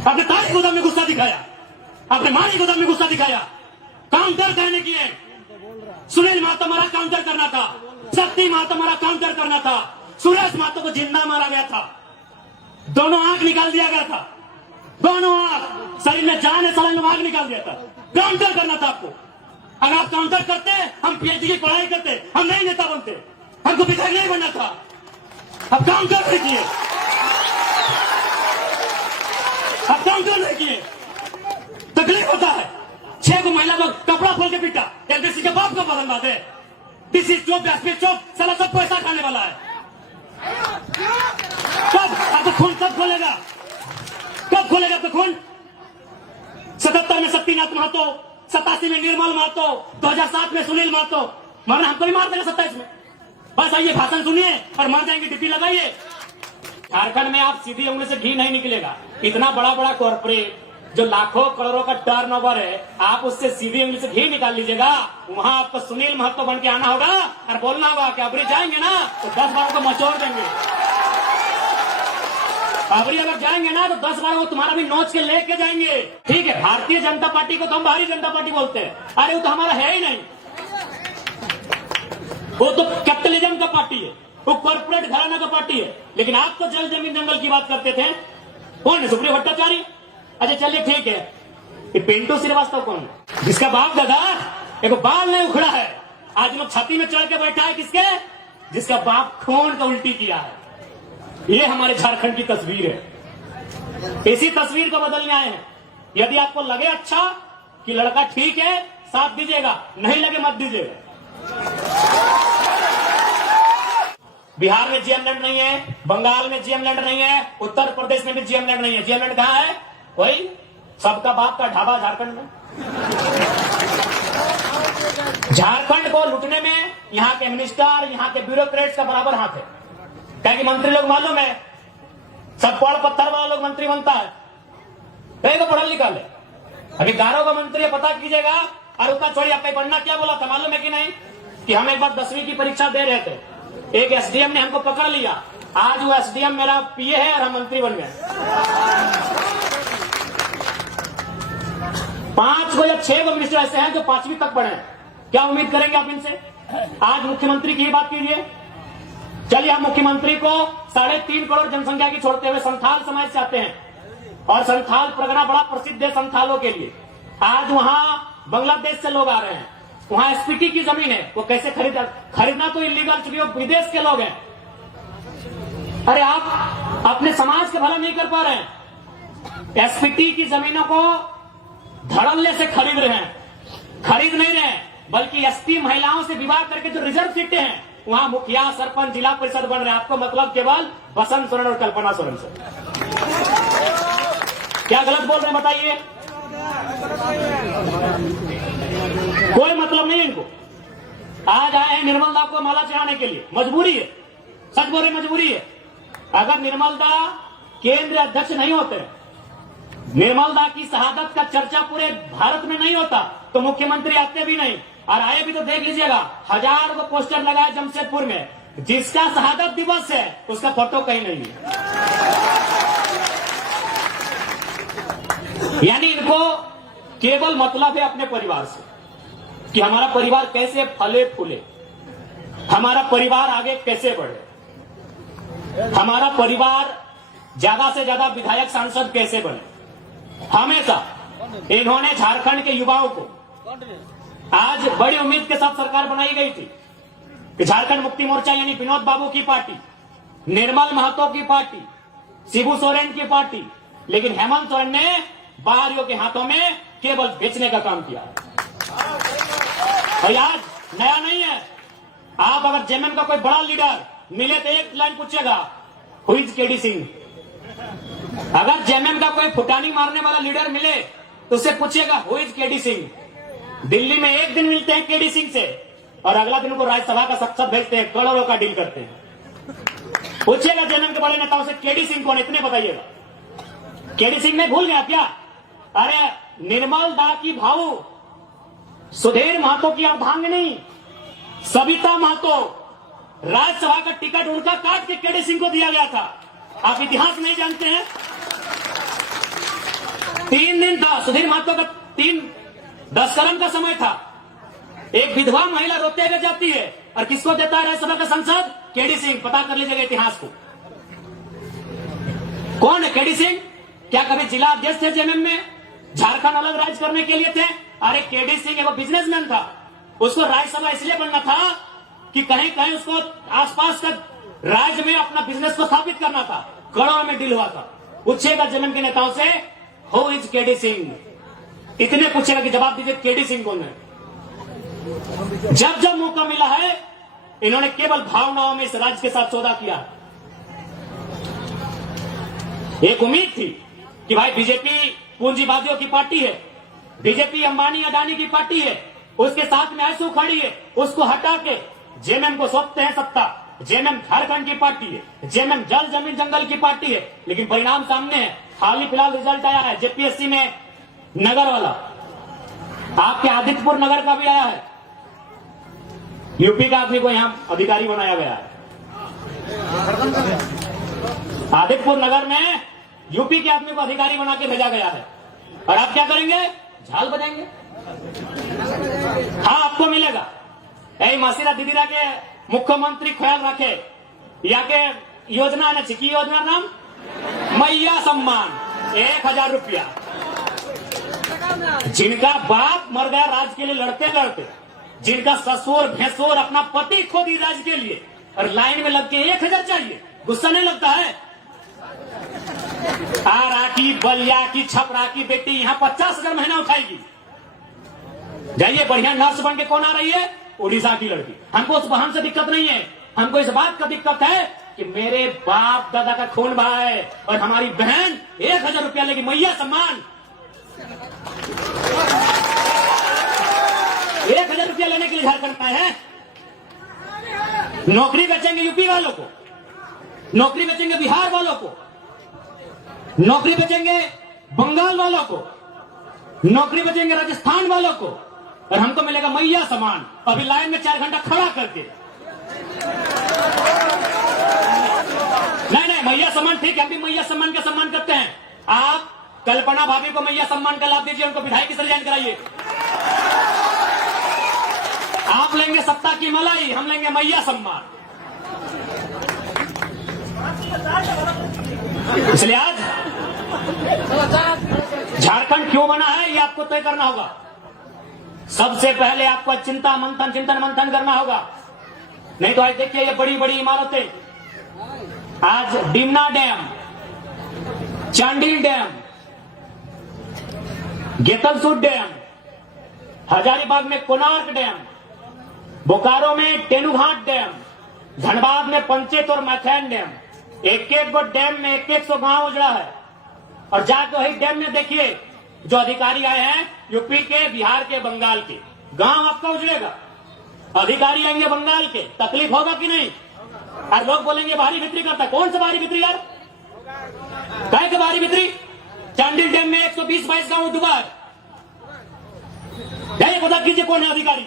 अपने ताई गोदाम में गुस्सा दिखाया, अपने मानी गोदाम में गुस्सा दिखाया, काउंटर कहने की है। सुनील महतो मारा काउंटर करना था, शक्ति महतो मारा काउंटर करना था, सुरेश महतो को जिंदा मारा गया था, दोनों आंख निकाल दिया गया था, दोनों आंख, शरीर में जान है, सलंग आंख निकाल दिया था। काउंटर करना था आपको। अगर आप काउंटर करते हम पीएचडी की पढ़ाई करते, हम नहीं नेता बनते, हमको विधायक नहीं बनना था। अब काउंटर नहीं किए, अब काउंटर नहीं किए, तकलीफ होता है। 6 को महिला को कपड़ा खोल के पीटा, एलडीसी के बाप को बदल बात है। दिस इज चौक, चौक, साला सब पैसा खाने वाला है। कब आपको खून कब खोलेगा, कब खोलेगा आपको खून? 77 में शक्तिनाथ महतो, 87 में निर्मल महतो, 2007 में सुनील महतो, मरना हमको भी मार देगा 27 में। बस आइए भाषण सुनिए और मर जाएंगे, डिप्टी लगाइए। झारखंड में आप सीधी उंगली से घी नहीं निकलेगा। इतना बड़ा बड़ा कॉर्पोरेट जो लाखों करोड़ों का टर्नओवर है, आप उससे सीधी उंगली से घी निकाल लीजिएगा। वहां आपको सुनील महतो बन के आना होगा और बोलना होगा कि अबरी जाएंगे ना तो 10 बार को मचोड़ देंगे। अबरी अगर जाएंगे ना तो 10 बार वो तुम्हारा भी नोच के लेके जाएंगे। ठीक है, भारतीय जनता पार्टी को तो हम बाहरी जनता पार्टी बोलते हैं। अरे वो तो हमारा है ही नहीं, वो तो कैपिटलिज्म का पार्टी है, वो कॉर्पोरेट घराना का पार्टी है। लेकिन आप तो जल जमीन जंगल की बात करते थे। कौन है? सुप्रियो भट्टाचार्य। अच्छा चलिए ठीक है, ये पिंटू श्रीवास्तव कौन है? जिसका बाप दादा एक बाल नहीं उखड़ा है, आज लोग छाती में चढ़ के बैठा है। किसके? जिसका बाप खून का उल्टी किया है। ये हमारे झारखंड की तस्वीर है। इसी तस्वीर को बदलने आए हैं। यदि आपको लगे अच्छा कि लड़का ठीक है, साथ दीजिएगा, नहीं लगे मत दीजिएगा। बिहार में जीएम लैंड नहीं है, बंगाल में जीएम लैंड नहीं है, उत्तर प्रदेश में भी जीएम लैंड नहीं है। जीएम लैंड कहां है? वही सबका बाप का ढाबा झारखंड में। झारखंड को लूटने में यहाँ के मिनिस्टर, यहाँ के ब्यूरोक्रेट्स का बराबर हाथ है। क्या कि मंत्री लोग मालूम है, सब पढ़ पत्थर वाला लोग मंत्री बनता है, कहीं को पढ़ा लिखा ले। अभी गारों का मंत्री है, पता कीजिएगा। और उतना छोड़िए, आपका पढ़ना क्या बोला था मालूम है कि नहीं? कि हम एक बार 10वीं की परीक्षा दे रहे थे, एक एसडीएम ने हमको पकड़ लिया। आज वो एसडीएम मेरा पीए है और हम मंत्री बन गए। 5 को या 6 को मिनिस्टर ऐसे हैं जो 5वीं तक पढ़े हैं। क्या उम्मीद करेंगे आप इनसे? आज मुख्यमंत्री की बात कीजिए। चलिए, हम मुख्यमंत्री को 3.5 करोड़ जनसंख्या की छोड़ते हुए संथाल समाज से आते हैं, और संथाल परगना बड़ा प्रसिद्ध है संथालों के लिए। आज वहां बांग्लादेश से लोग आ रहे हैं, वहां एसपीटी की जमीन है, वो कैसे खरीदना तो इलीगल, चूंकि वो विदेश के लोग हैं। अरे आप अपने समाज का भला नहीं कर पा रहे हैं। एसपीटी की जमीनों को धड़ल्ले से खरीद रहे हैं, खरीद नहीं रहे हैं, बल्कि एसपी महिलाओं से विवाह करके जो रिजर्व सीटें हैं वहां मुखिया, सरपंच, जिला परिषद बन रहे हैं। आपको मतलब केवल बसंत सोरेन और कल्पना सोरेन से। क्या गलत बोल रहे हैं बताइए? कोई मतलब नहीं इनको। आज आए हैं निर्मल दा को माला चढ़ाने के लिए, मजबूरी है, सच बोल रहे मजबूरी है। अगर निर्मल दा केंद्रीय अध्यक्ष नहीं होते, निर्मल दा की शहादत का चर्चा पूरे भारत में नहीं होता, तो मुख्यमंत्री आते भी नहीं। और आए भी तो देख लीजिएगा, 1000 को पोस्टर लगाया जमशेदपुर में, जिसका शहादत दिवस है उसका फोटो कहीं नहीं है। यानी इनको केवल मतलब है अपने परिवार से, कि हमारा परिवार कैसे फले फूले, हमारा परिवार आगे कैसे बढ़े, हमारा परिवार ज्यादा से ज्यादा विधायक सांसद कैसे बने। हमेशा इन्होंने झारखंड के युवाओं को, आज बड़ी उम्मीद के साथ सरकार बनाई गई थी कि झारखंड मुक्ति मोर्चा यानी विनोद बाबू की पार्टी, निर्मल महतो की पार्टी, शिबू सोरेन की पार्टी, लेकिन हेमंत सोरेन ने बाहरियों के हाथों में केवल बेचने का काम किया। और आज नया नहीं है। आप अगर जेएमएम का कोई बड़ा लीडर मिले तो एक लाइन पूछेगा, हु इज केडी सिंह। अगर जेएमएम का कोई फुटानी मारने वाला लीडर मिले तो उससे पूछेगा, who is KD Singh. Delhi में एक दिन मिलते हैं केडी सिंह से और अगला दिन उनको राज्यसभा का सख्त भेजते हैं, करोड़ों का डील करते हैं। पूछिएगा जेएमएम के बड़े नेताओं से, केडी सिंह कौन, इतने बताइएगा। केडी सिंह ने भूल गया क्या? अरे निर्मल दा की भाऊ सुधीर महतो की अर्धांगिनी सविता महतो, राज्यसभा का टिकट उनका काट के केडी सिंह को दिया गया था। आप इतिहास नहीं जानते हैं? 3 दिन था सुधीर महतो का 10 का समय था। एक विधवा महिला रोते हुए जाती है और किसको देता है राज्यसभा का सांसद? केडी सिंह। पता कर लीजिएगा इतिहास को, कौन है केडी सिंह? क्या कभी जिला अध्यक्ष थे जेएमएम में? झारखंड अलग राज्य करने के लिए थे? अरे केडी सिंह वो बिजनेसमैन था, उसको राज्यसभा इसलिए बनना था कि कहीं कहीं उसको आसपास का राज्य में अपना बिजनेस को स्थापित करना था। करोड़ों में डील हुआ था। पूछेगा जेएमएम के नेताओं से, हु इज केडी सिंह? इतने पूछेगा कि जवाब दीजिए केडी सिंह कौन है। जब जब मौका मिला है इन्होंने केवल भावनाओं में इस राज्य के साथ सौदा किया। एक उम्मीद थी कि भाई बीजेपी पूंजीवादियों की पार्टी है, बीजेपी अंबानी अडानी की पार्टी है, उसके साथ में आंसू खड़ी है, उसको हटा के जेएमएम को सौंपते हैं सत्ता। जेएमएम झारखंड की पार्टी है, जेएमएम जल जमीन जंगल की पार्टी है, लेकिन परिणाम सामने है। हाल ही फिलहाल रिजल्ट आया है जेपीएससी में, नगर वाला, आपके आदित्यपुर नगर का भी आया है। यूपी का आदमी को यहां अधिकारी बनाया गया है। आदित्यपुर नगर में यूपी के आदमी को अधिकारी बना के भेजा गया है। और आप क्या करेंगे? झाल बजाएंगे। हाँ, आपको मिलेगा। ऐ मासीरा दीदीरा के मुख्यमंत्री ख्याल रखे, या के योजना ने छिकी योजना नाम मैया सम्मान 1000 रुपया। जिनका बाप मर गया राज्य के लिए लड़ते लड़ते, जिनका ससुर भैंसुर अपना पति खो दी राज्य के लिए, और लाइन में लग के 1000 चाहिए, गुस्सा नहीं लगता है? आरा की, बलिया की, छपरा की बेटी यहाँ 50,000 महीना उठाएगी। जाइए, बढ़िया नर्स बन के कौन आ रही है? उड़ीसा की लड़की। हमको उस बहन से दिक्कत नहीं है, हमको इस बात का दिक्कत है कि मेरे बाप दादा का खून बहा है और हमारी बहन 1000 रुपया लेगी, मैया सम्मान। 1000 रुपया लेने के लिए झारखंड में है। नौकरी बेचेंगे यूपी वालों को, नौकरी बेचेंगे बिहार वालों को, नौकरी बेचेंगे बंगाल वालों को, नौकरी बेचेंगे राजस्थान वालों को, और हमको मिलेगा मैया सम्मान। अभी लाइन में 4 घंटा खड़ा करके। नहीं, मैया सम्मान ठीक है, हम भी मैया सम्मान का सम्मान करते हैं। आप कल्पना भाभी को मैया सम्मान का लाभ दीजिए, उनको विधायक से रिजाइन कराइए। आप लेंगे सत्ता की मलाई, हम लेंगे मैया सम्मान। इसलिए आज झारखंड क्यों बना है ये आपको तय करना होगा। सबसे पहले आपको चिंतन मंथन करना होगा। नहीं तो आज देखिए ये बड़ी बड़ी इमारतें, आज Dimna dam, Chandil dam, Getalsud dam, Hazaribagh में कोणार्क डैम, बोकारो में तेनुघाट डैम, धनबाद में पंचेत और मैथैन डैम, एक गो डैम में 100 गांव उजड़ा है। और जाके वही डैम में देखिए जो अधिकारी आए हैं यूपी के, बिहार के, बंगाल के, गांव आपका उजड़ेगा। अधिकारी आएंगे बंगाल के, तकलीफ होगा कि नहीं? और लोग बोलेंगे बाहरी बिक्री करता है। कौन सा बाहरी बिक्री यार? काय के बाहरी बिक्री? चांडिल डैम में 120-22 गांव डूबा है। पता कीजिए कौन है अधिकारी।